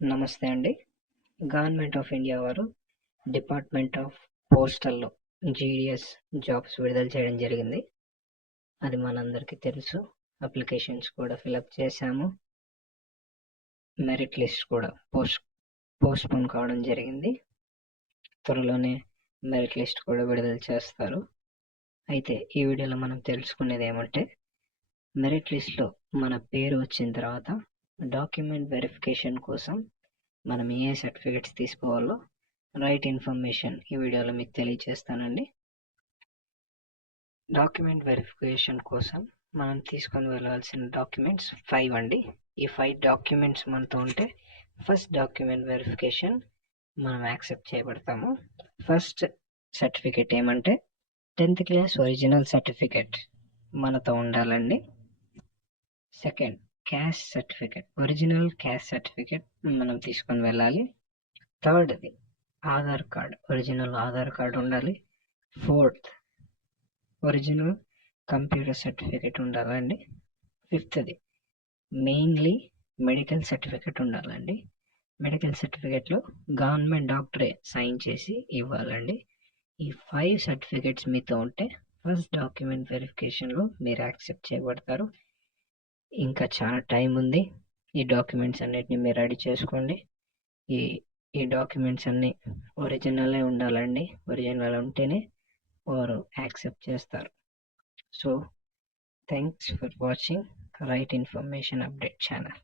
నమస్తే అండి. Government of India వారు డిపార్ట్మెంట్ ఆఫ్ పోస్టల్‌లో జీడీఎస్ జాబ్స్ విడుదల చేయడం జరిగింది. అది మనందరికీ తెలుసు. అప్లికేషన్స్ కూడా ఫిలప్ చేశాము. మెరిట్ లిస్ట్ కూడా పోస్ట్‌పోన్ కావడం జరిగింది. త్వరలోనే మెరిట్ లిస్ట్ కూడా విడుదల చేస్తారు. అయితే ఈ వీడియోలో మనం తెలుసుకునేది ఏమంటే, మెరిట్ లిస్ట్‌లో మన పేరు వచ్చిన తర్వాత డాక్యుమెంట్ వెరిఫికేషన్ కోసం మనం ఏ సర్టిఫికేట్స్ తీసుకోవాలో రైట్ ఇన్ఫర్మేషన్ ఈ వీడియోలో మీకు తెలియజేస్తానండి. డాక్యుమెంట్ వెరిఫికేషన్ కోసం మనం తీసుకొని వెళ్ళాల్సిన డాక్యుమెంట్స్ 5 అండి. ఈ 5 డాక్యుమెంట్స్ మనతో ఉంటే ఫస్ట్ డాక్యుమెంట్ వెరిఫికేషన్ మనం యాక్సెప్ట్ చేయబడతాము. ఫస్ట్ సర్టిఫికేట్ ఏమంటే 10th క్లాస్ ఒరిజినల్ సర్టిఫికేట్ మనతో ఉండాలండి. Second, caste certificate, original caste certificate మనం తీసుకొని వెళ్ళాలి. థర్డ్ది Aadhaar card, original Aadhaar card ఉండాలి. ఫోర్త్, ఒరిజినల్ కంప్యూటర్ సర్టిఫికేట్ ఉండాలండి. ఫిఫ్త్ది మెయిన్లీ మెడికల్ సర్టిఫికేట్ ఉండాలండి. మెడికల్ సర్టిఫికేట్లో గవర్నమెంట్ డాక్టరే సైన్ చేసి ఇవ్వాలండి. ఈ 5 సర్టిఫికేట్స్ మీతో ఉంటే ఫస్ట్ డాక్యుమెంట్ వెరిఫికేషన్లో మీరు యాక్సెప్ట్ చేయబడతారు. ఇంకా చాలా టైం ఉంది. ఈ డాక్యుమెంట్స్ అన్నిటిని మీరు రెడీ చేసుకోండి. ఈ డాక్యుమెంట్స్ అన్నీ ఒరిజినలే ఉండాలండి. ఒరిజినల్ ఉంటేనే వారు యాక్సెప్ట్ చేస్తారు. So thanks for watching right information update channel.